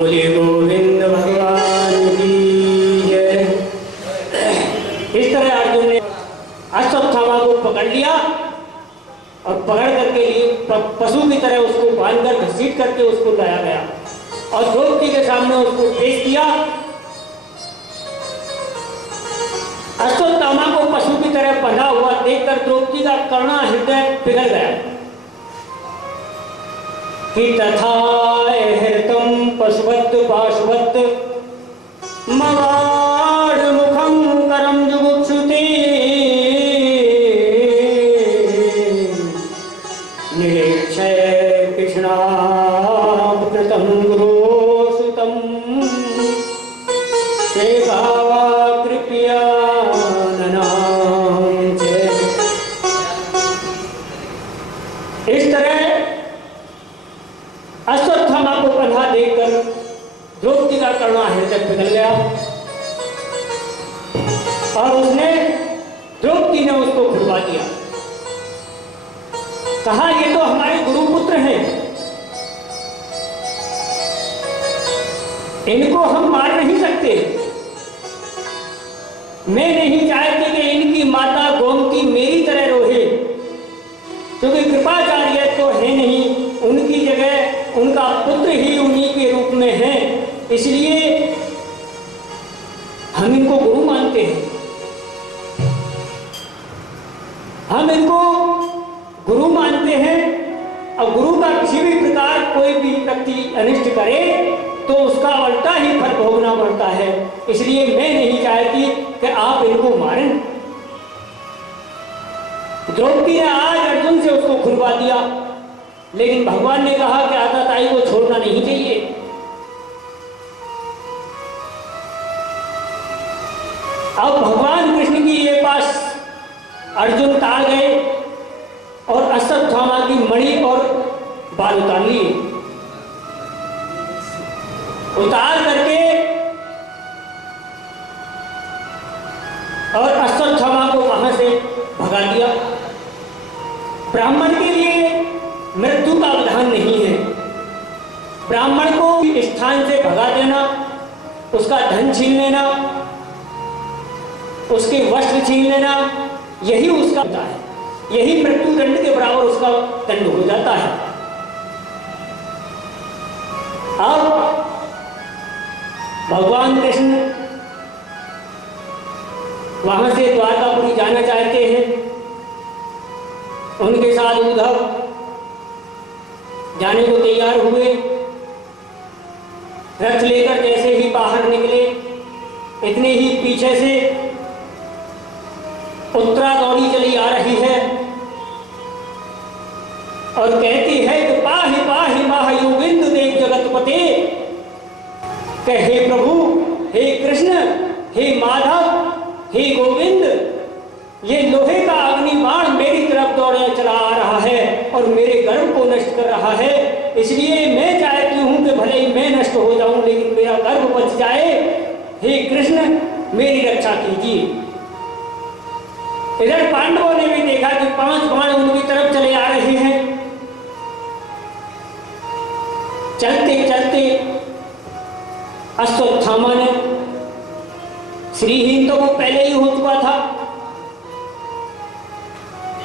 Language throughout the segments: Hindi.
बोले गोविंद भगवान की जय। इस तरह अर्जुन ने अश्वत्थामा को पकड़ लिया और पकड़ करके पशु की तरह उसको बांधकर घसीट करके उसको लाया गया और द्रौपदी के सामने उसको पेश किया। अश्वत्थामा को पशु की तरह बंधा हुआ देखकर द्रौपदी का करुणा हृदय पिघल गया कि तथा हृतम पशुवत् पाशुवत् मवाड मुखम करम जुगुप्सुते निरीक्षय कृष्णाकृतं गुरोसुतं सेवा कृपया ननां च। इस तरह अश्वत्थामा को बंधा देखकर द्रौपदी का करुणा हृदय पिघल गया और द्रौपदी ने उसको खुलवा दिया। कहा ये तो हमारे गुरुपुत्र हैं, इनको हम मार नहीं सकते। मैं नहीं चाहती कि इनकी माता गोमती मेरी तरह रोहे, क्योंकि कृपाचार्य तो है नहीं, उनकी जगह उनका पुत्र ही उन्हीं के रूप में है, इसलिए हम इनको गुरु मानते हैं। हम इनको गुरु मानते हैं और गुरु का किसी भी प्रकार कोई भी व्यक्ति अनिष्ट करे तो उसका उल्टा ही फल भोगना पड़ता है। इसलिए मैं नहीं चाहती कि आप इनको मारें। द्रौपदी ने आज अर्जुन से उसको खुलवा दिया, लेकिन भगवान ने कहा कि आताताई को छोड़ना नहीं चाहिए। अब भगवान कृष्ण की ये पास अर्जुन ताड़ गए और अश्वत्थामा की मणि और बाल उतार लिए। उतार करके और अश्वत्थामा को वहां से भगा दिया। ब्राह्मण के लिए मृत्यु का विधान नहीं है। ब्राह्मण को स्थान से भगा देना, उसका धन छीन लेना, उसके वस्त्र छीन लेना, यही उसका होता है। यही मृत्यु दंड के बराबर उसका दंड हो जाता है। अब भगवान कृष्ण वहां से द्वारकापुरी जाना चाहते हैं। उनके साथ उद्धव जाने को तैयार हुए। रथ लेकर जैसे ही बाहर निकले, इतने ही पीछे से उत्तरा दौड़ी चली आ रही है और कहती है कि पाहि पाहि महायोगिंद देव जगतपते, कि हे प्रभु, हे कृष्ण, हे माधव, हे गोविंद, ये लोहे का अग्निबाण मेरी तरफ दौड़े चला आ रहा है और मेरे गर्भ को नष्ट कर रहा है। इसलिए मैं चाहती हूं कि भले ही मैं नष्ट हो जाऊं, लेकिन मेरा गर्भ बच जाए। हे कृष्ण, मेरी रक्षा कीजिए। इधर पांडवों ने भी देखा कि 5 बाण उनकी तरफ चले आ रहे हैं। चलते चलते अश्वत्थामा ने, श्रीहीन तो वो पहले ही हो चुका था,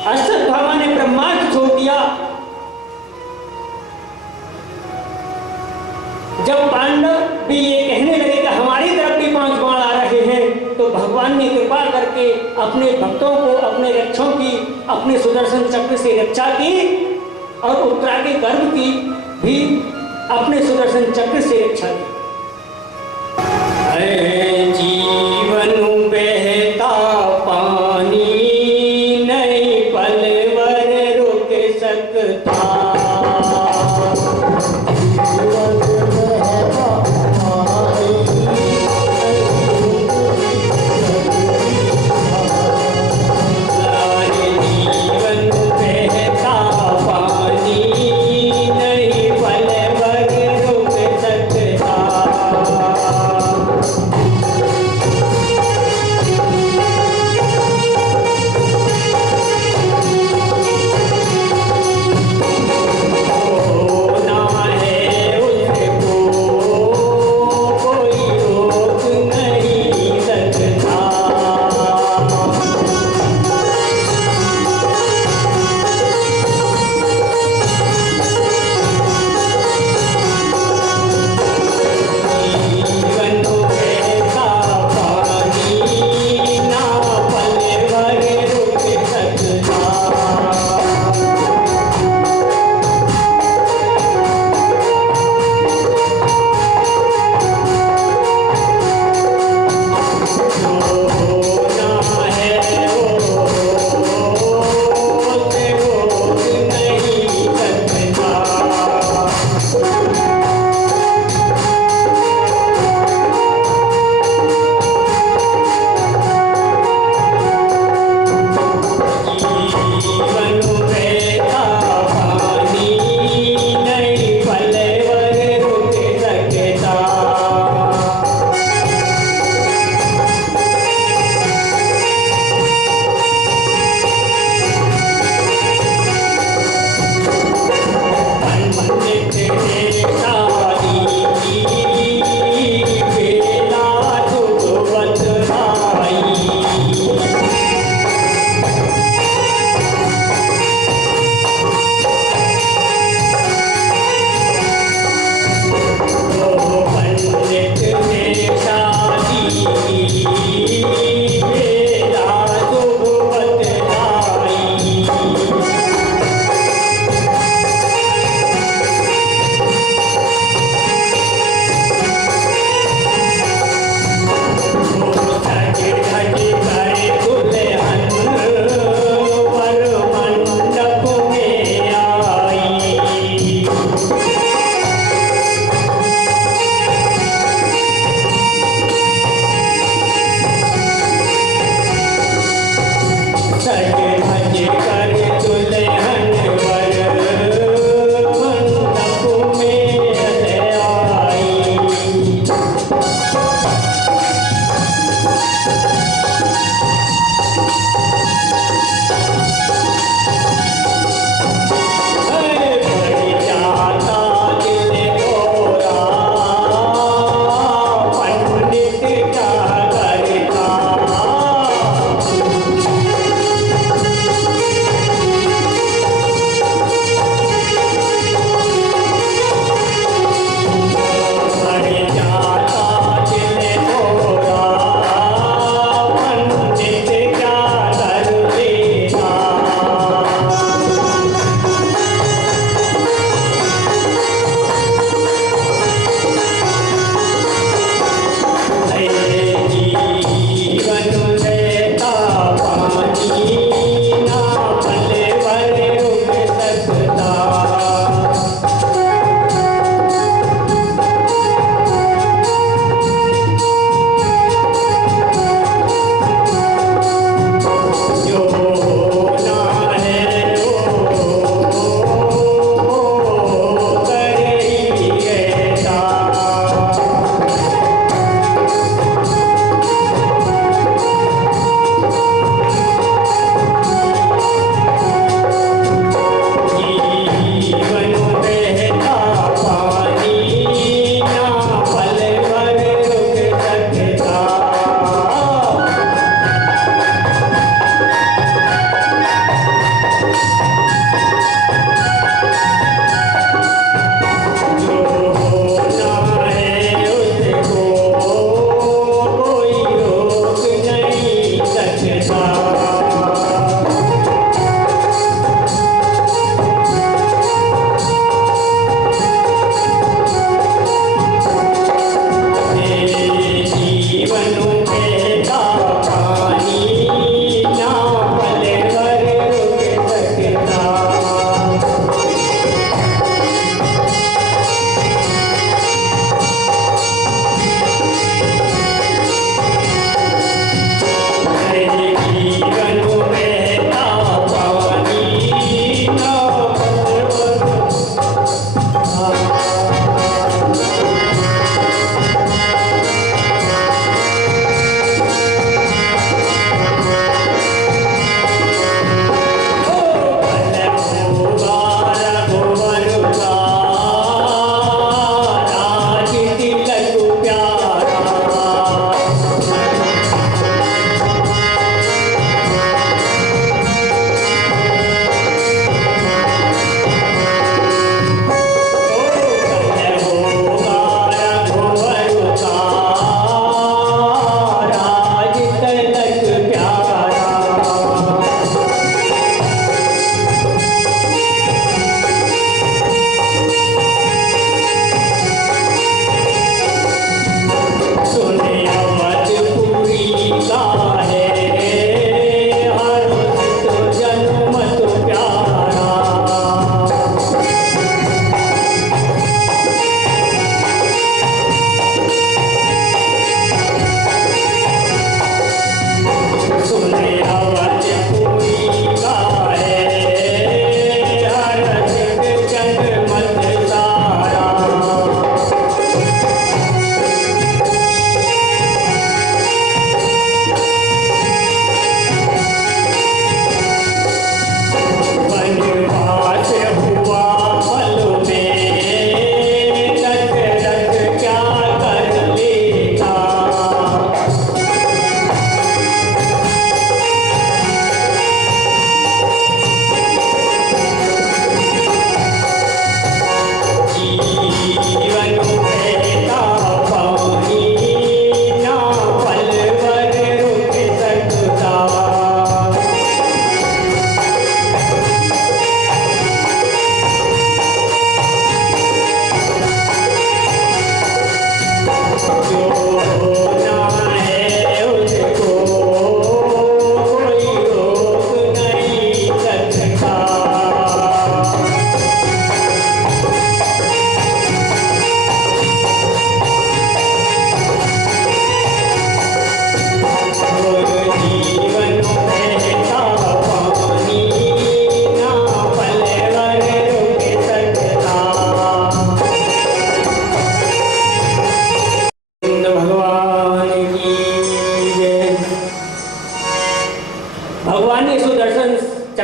अश्वत्थामा ने ब्रह्मास्त्र छोड़ दिया। जब पांडव भी ये कहने लगे कि हमारी तरफ भी 5 बाण आ रहे हैं, तो भगवान ने कृपा करके अपने भक्तों को, अपने रक्षों की, अपने सुदर्शन चक्र से रक्षा की और उत्तरा के गर्भ की भी अपने सुदर्शन चक्र से रक्षा की। जीवन बहता पानी नहीं पलवर रुक सकता। सकता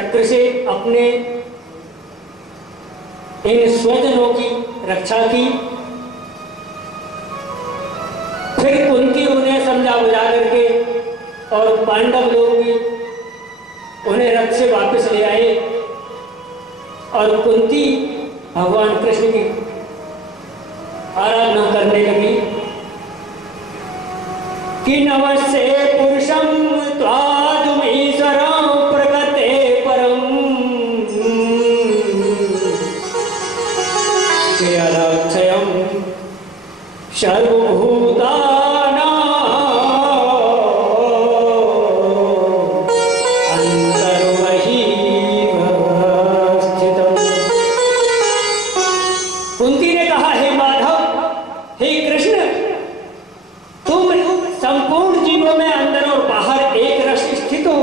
चक्र से अपने इन स्वजनों की रक्षा की। फिर कुंती उन्हें समझा बुझा करके और पांडव लोग भी उन्हें रथ से वापस ले आए और कुंती भगवान कृष्ण की आराधना करने लगी कि नमस्ते पुरुषम त्वादुमीश्वरं प्रकृते परम यदाक्षयं सर्वभूतानां अंतर्बहिः स्थितम्। कुंती ने कहा, हे माधव, हे कृष्ण, तुम संपूर्ण जीवों में अंदर और बाहर एक रस स्थित हो।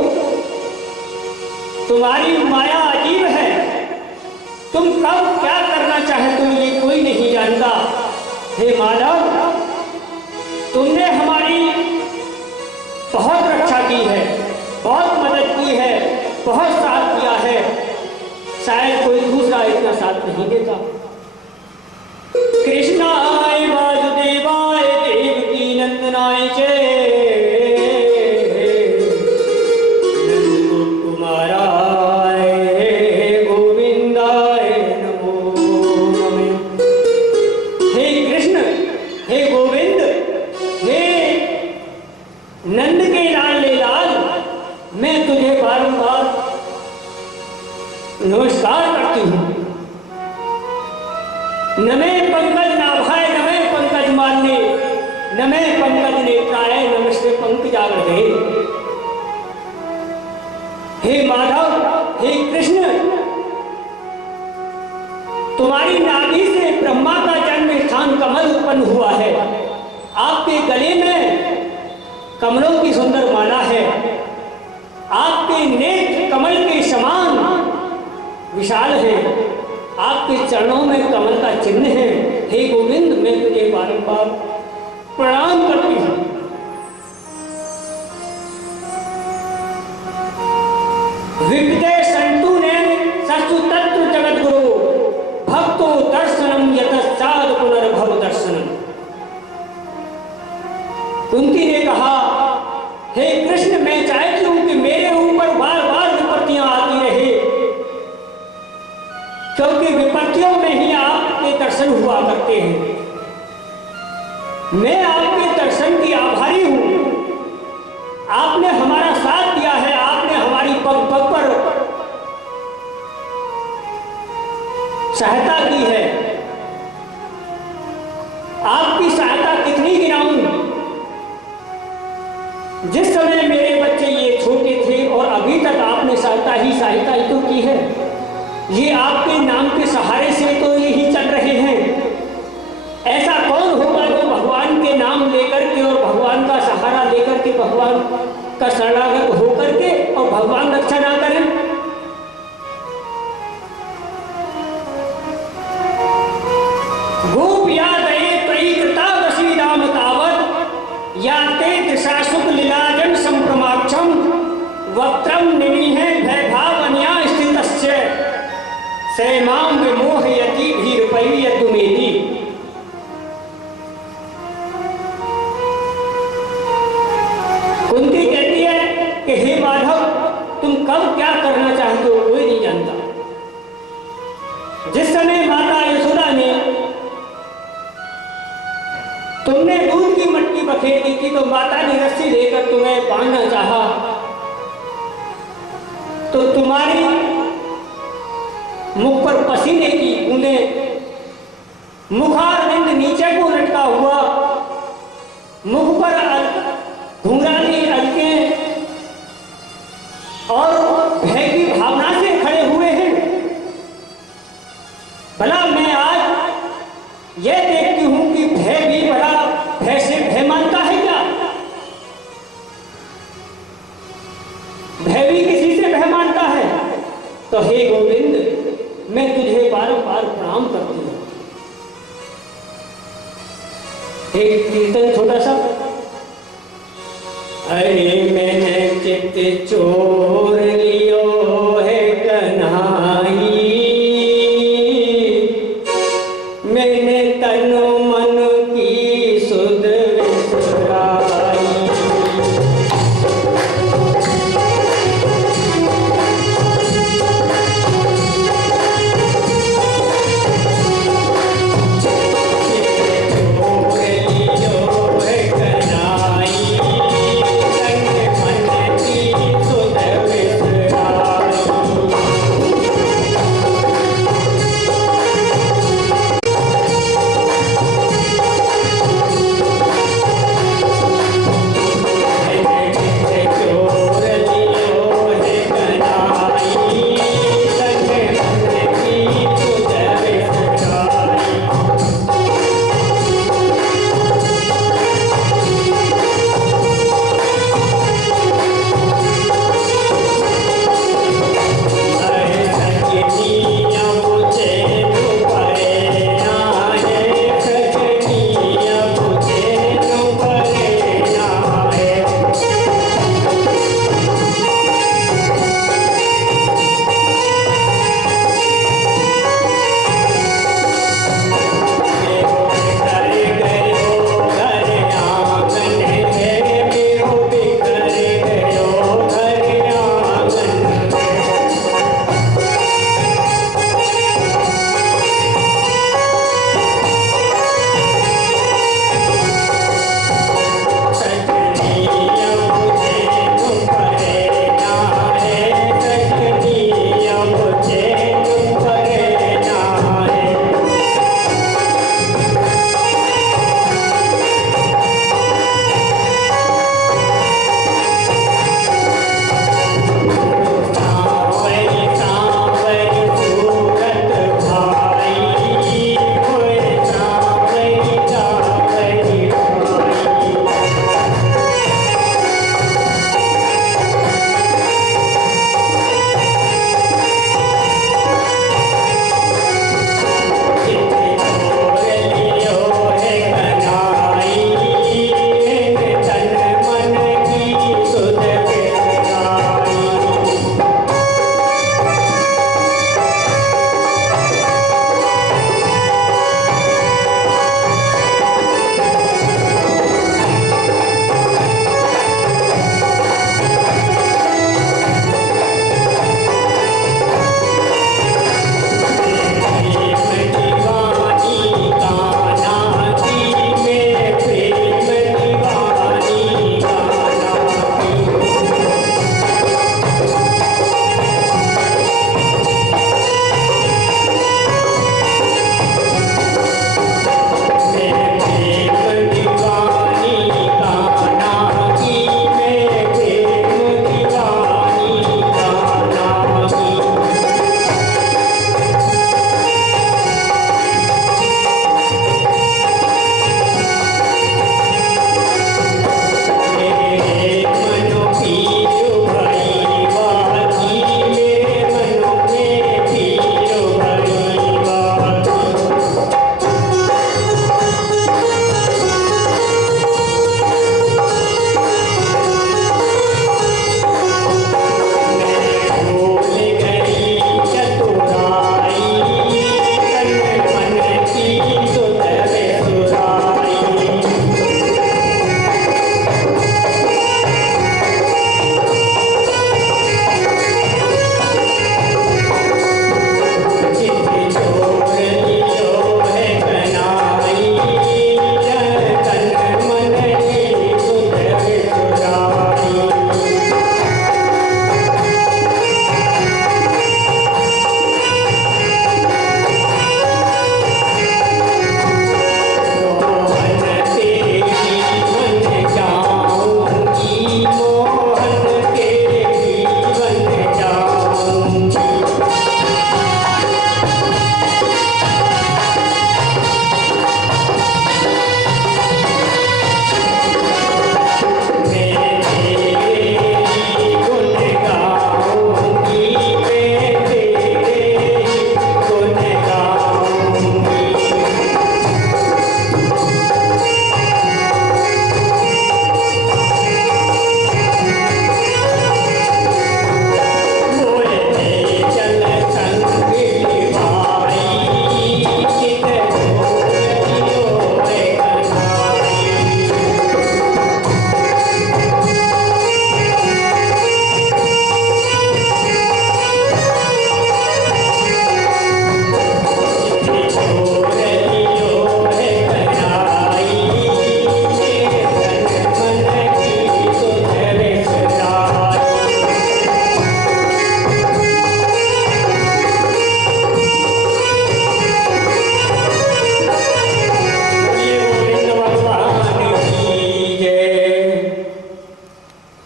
तुम्हारी माया अजीब है। तुम कब क्या करना चाहते हो ये कोई नहीं जानता। हे माधव, तुमने हमारी बहुत रक्षा की है, बहुत मदद की है, बहुत साथ दिया है। शायद कोई दूसरा इतना साथ नहीं देता। कृष्णाय वासुदेवाय देवकी नंदनाय च नंदकुमाराय गोविंदाय नमो नमः। हे कृष्ण, हे गोविंद, हे नंद के लाडले लाल, मैं तुझे बारंबार नमस्कार करती हूँ। नमे पंकज नाभाय नमे पंकज मान्य नमे पंकज नेत्राय नमस्ते पंकजाग्रहे। हे माधव, हे कृष्ण, तुम्हारी नाभि से ब्रह्मा का जन्म स्थान कमल उत्पन्न हुआ है। आपके गले में कमलों की सुंदर माला है। आपके नेत्र कमल के समान विशाल है। आपके चरणों में कमल का चिन्ह है। हे गोविंद, मैं तुझे बारंबार प्रणाम करती हूँ। विविधे संतु ने सस्तु तत्व जगत गुरु भक्तो दर्शनम यतश्चाद पुनर्भव दर्शनम। कुंती ने कहा, हे कृष्ण, मैं चाहती हूं कि मेरे ऊपर बार बार विपत्तियां आती रहे, क्योंकि विपत्तियों में ही आपके दर्शन हुआ करते हैं। मैं आपके दर्शन की आभारी हूं। आपने हमारा साथ दिया है। आपने हमारी पग पग पर सहायता की है। आपकी सहायता कितनी गिनाऊं। जिस समय मेरे बच्चे ये छोटे थे और अभी तक आपने सहायता ही तो की है। ये आपके नाम के सहारे से तो यही चल रहे हैं। ऐसा कौन होगा जो भगवान के नाम लेकर के और भगवान का सहारा लेकर के, भगवान का शरणागत होकर के और भगवान रक्षा ना करें। गोपिया दये तयि कृता वशी राम तावत या ते दिशा शुक्ल लीलाजन संप्रमाक्षम वक्त्रम निमीहे भयभावन्या स्थितस्य सैमाम विमोहयति भीरुपैयतुमेति। कुंती कहती है कि हे माधव, तुम कब क्या करना चाहते हो कोई नहीं जानता। जिस समय माता यशोदा ने तुमने दूध की मटकी बखेर दी थी, तो माता ने रस्सी लेकर तुम्हें बांधना चाहा, तो तुम्हारी मुख पर पसीने की बूंदें, मुखारविंद नीचे को लटका हुआ, मुख पर घुंघराली अटकें और भय की भावना से खड़े हुए हैं। भला मैं आज यह देखती हूं कि भय भी बड़ा भय से भय मानता है क्या? भय भी किसी से भय मानता है? तो हे गोविंद, मैं तुझे बारंबार प्रणाम करती हूँ। एक कीर्तन छोटा सा। अरे मैंने चित्त चोर लियो है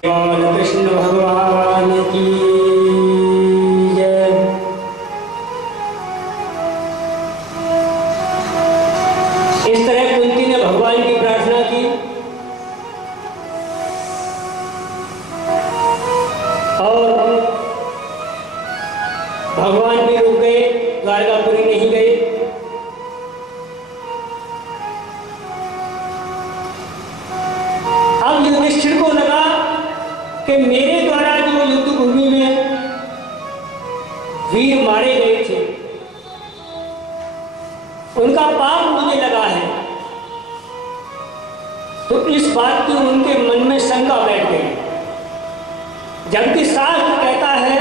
कृष्ण भगवान की जय। इस तरह कुंती ने भगवान की प्रार्थना की और भगवान भी रुक गए, द्वारकापुरी नहीं गए। अब युधिष्ठिर को लगा कि मेरे द्वारा जो युद्ध भूमि में वीर मारे गए थे उनका पाप मुझे लगा है, तो इस बात की उनके मन में शंका बैठ गई। जबकि शास्त्र कहता है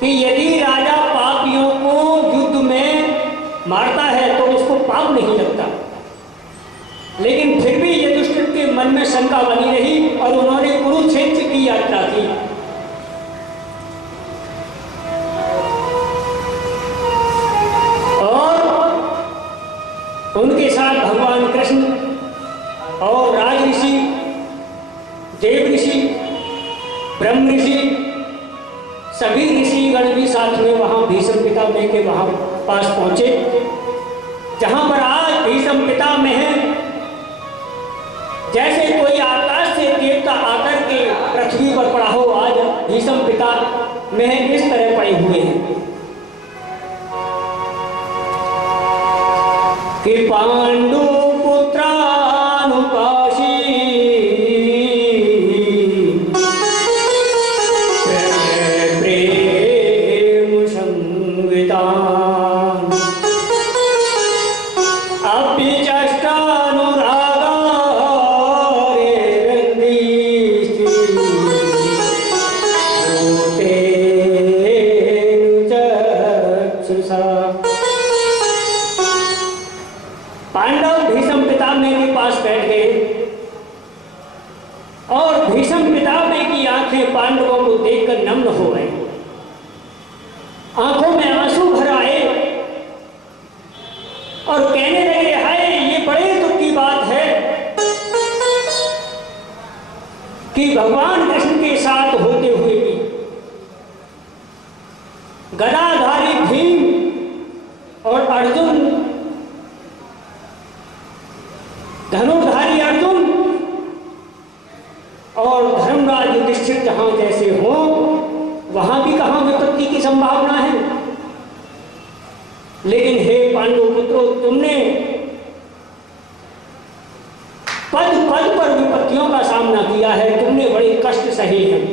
कि यदि राजा पापियों को युद्ध में मारता है तो उसको पाप नहीं लगता, लेकिन फिर भी युधिष्ठिर के मन में शंका बनी रही और उन्होंने कुरुक्षेत्र की यात्रा की। और उनके साथ भगवान कृष्ण और राज ऋषि, देव ऋषि, ब्रह्म ऋषि, सभी ऋषिगण भी साथ में वहां भीष्म पितामह के वहां पास पहुंचे, जहां पर आज भीष्म पितामह जैसे कोई आकाश से देवता आकर के पृथ्वी पर पड़ा हो, आज भीष्म पितामह इस तरह पड़े हुए हैं कि पांडु पुत्रानुपाशी प्रेम संविता पांडव भीष्म पितामह के पास बैठ गए और भीष्म पितामह की आंखें पांडवों को देखकर नम्र हो गई, आंखों में आंसू भर आए और कहने लगे, हाय ये बड़े दुख की बात है कि भगवान कृष्ण के साथ होते हुए भी गदाधारी भीम और अर्जुन, धनुर्धारी अर्जुन और धर्मराज युधिष्ठिर जहां जैसे हो वहां भी कहां विपत्ति की संभावना है। लेकिन हे पांडु पुत्रों, तुमने पद पद पर विपत्तियों का सामना किया है, तुमने बड़े कष्ट सहे हैं।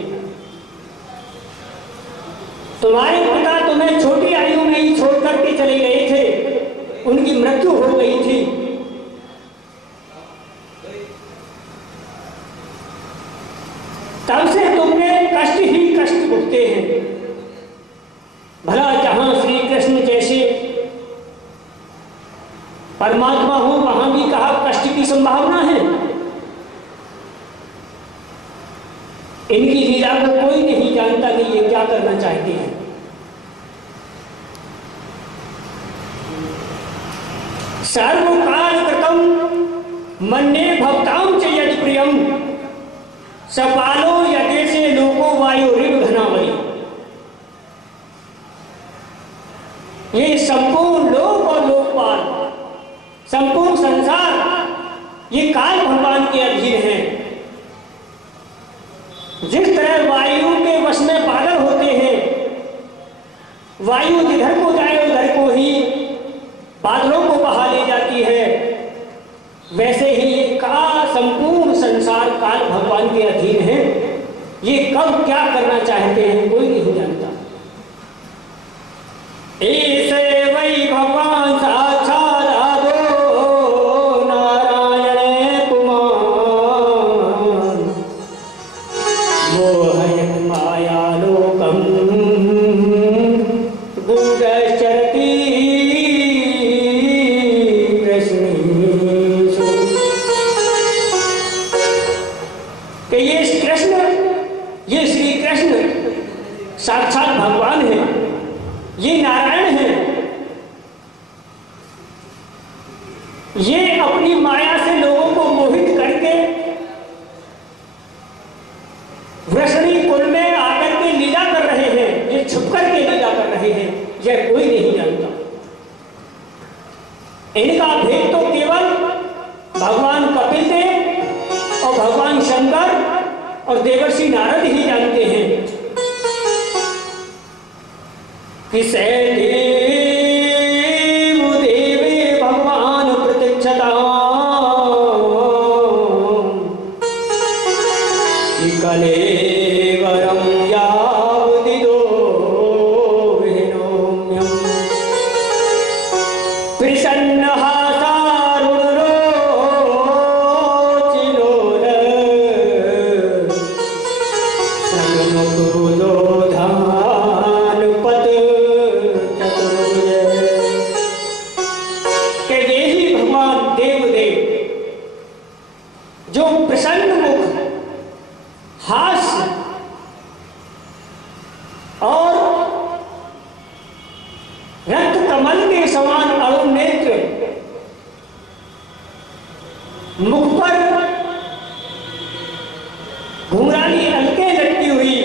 तुम्हारे पिता तुम्हें छोटी आयु में ही छोड़ करके चले गए थे, उनकी मृत्यु हो गई थी। तब से तुमने कष्ट ही कष्ट भुगते हैं। भला जहां श्री कृष्ण जैसे परमात्मा हो वहां भी कहा कष्ट की संभावना है। इनकी लीला को कोई नहीं जानता कि ये क्या करना चाहते हैं। सर्वकाल कृतम मन्ये भक्तां च यद प्रियम सपालो यदेशे लोको वायु रिव घनावली। ये संपूर्ण लोक और लोकपाल, संपूर्ण संसार ये काल भगवान के अधीन है। जिस तरह वायु के वश में बादल होते हैं, वायु जिधर को जाए उधर को ही बादलों को बहा ले जाती है, वैसे ही ये संपूर्ण संसार काल भगवान के अधीन है। ये कब क्या करना चाहते हैं कोई नहीं जानता। ऐसे वही भगवान साक्षात आदो नारायण कुमार मोहयत माया लोकम गूढ़चरति साक्षात भगवान है, ये नारायण है। ये अपनी माया से लोगों को मोहित करके यह कोई नहीं जानता। इनका भेद तो केवल भगवान कपिल देव और भगवान शंकर और देवर्षि नारद ही जानते हैं कि सैदेव देवे भगवान प्रत्यक्षता कलेवरम यावदिदो विनोम्यम प्रसन्नहासारुणरोचिलोल सन्मुखबुधोधानुपत चतुर्भुज। के ये ही भगवान देवदेव जो प्रसन्न मुख, हास्य और रक्त कमल के समान अरुण नेत्र, मुख पर घुंघराली अलकें लटकी हुई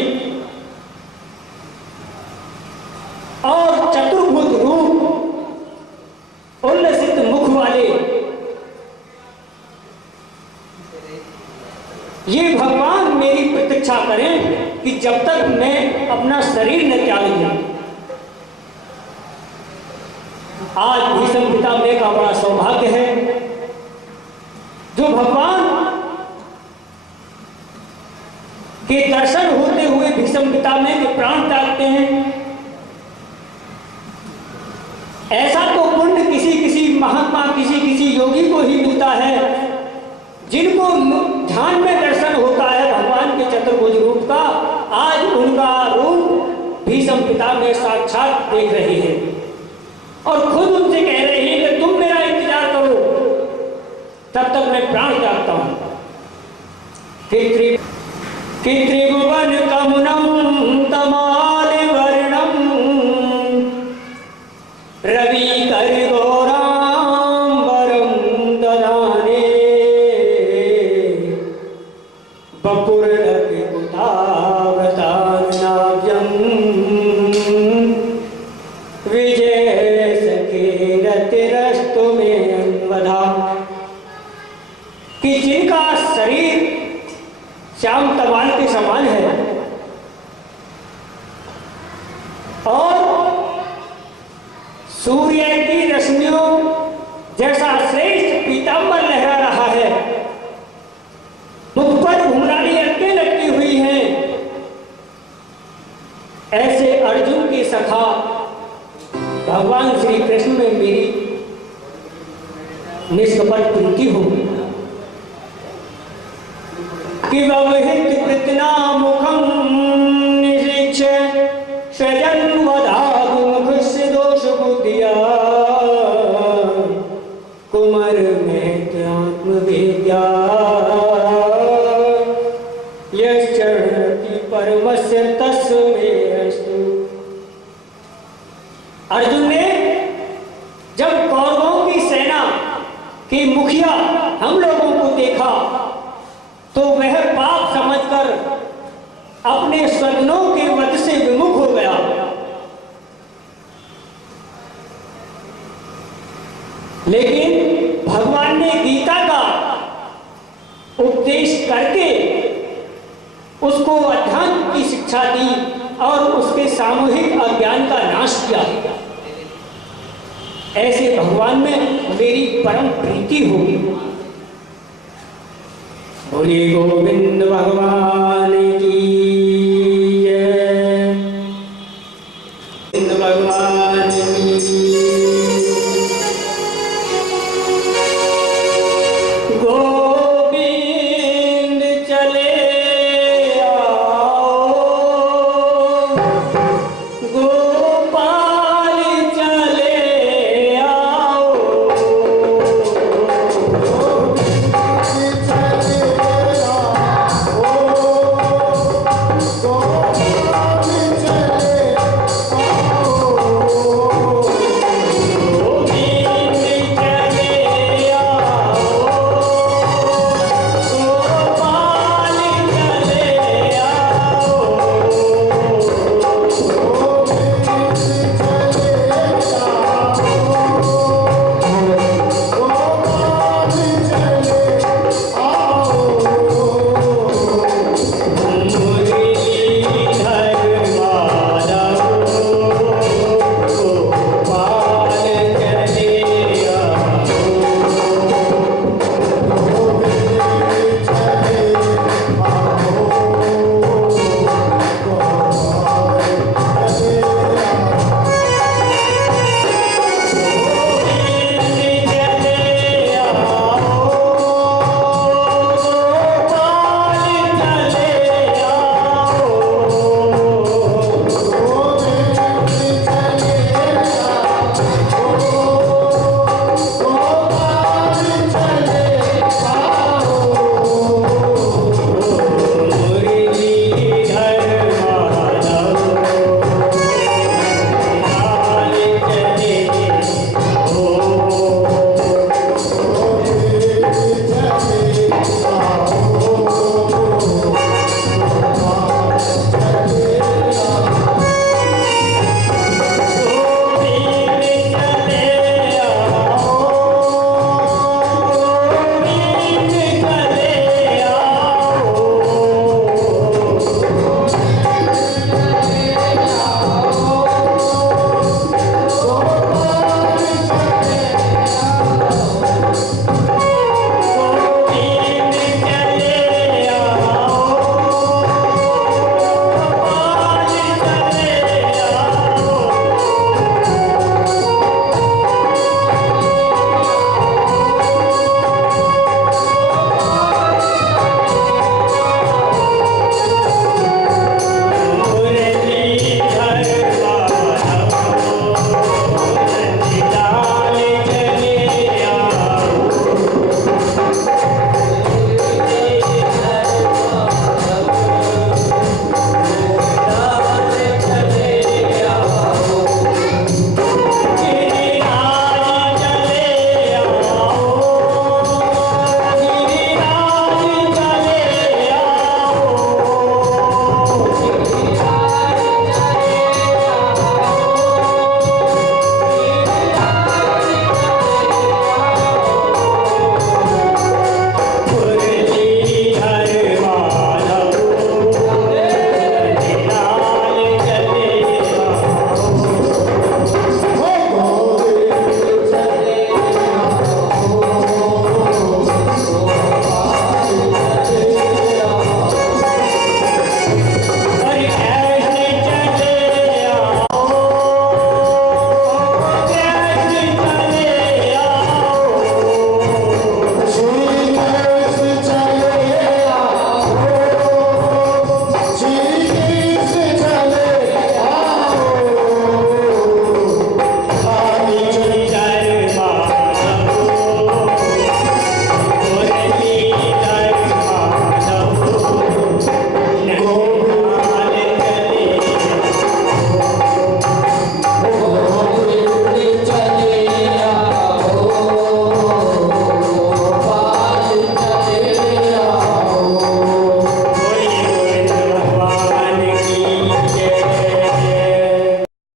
और चतुर्भुज रूप, उल्लसित मुख वाले ये भगवान मेरी प्रतीक्षा करें कि जब तक मैं अपना शरीर न त्याग दूं। आज भीष्म पितामह का बड़ा सौभाग्य है जो भगवान के दर्शन होते हुए भीष्म पितामह के प्राण त्यागते हैं। ऐसा तो पुण्य किसी किसी महात्मा, किसी किसी योगी को ही मिलता है जिनको ध्यान में दर्शन होता है भगवान के चतुर्भुज रूप का। आज उनका रूप भीष्म पितामह साक्षात देख रहे हैं और खुद उनसे कह रहे हैं कि तुम मेरा इंतजार करो, तब तक मैं प्राण त्यागता हूं। कि त्रिभुवन कमुनम तमाल वर्णम रवि कर गौरांबरम ददाने बपुरलपितावतानाव्यं विजय सखे रतिरस्तु मे अन्वधा। कि जिनका शरीर श्याम तमाल के समान है और सूर्य की रश्मियों जैसा श्रेष्ठ पीतांबर लहरा रहा है, मुख पर घुंघराली अलकें लटकी हुई हैं, ऐसे अर्जुन के सखा भगवान श्री कृष्ण में मेरी निष्कपट प्रीति हो कि व्यवहित कृतना मुखम निरीक्ष सजन वधागु मुख से दोष बुद्धिया कुमार में आत्मविद्या यश्चरति परमस्य तस्मै अस्तु। अर्जुन ने जब कौरवों की सेना के मुखिया हम लोगों को देखा तो वह पाप समझकर अपने स्वजनों के वध से विमुख हो गया। लेकिन भगवान ने गीता का उपदेश करके उसको अध्यात्म की शिक्षा दी और उसके सामूहिक अज्ञान का नाश किया। ऐसे भगवान में मेरी परम प्रीति होगी। बोलिए गोविंद भगवान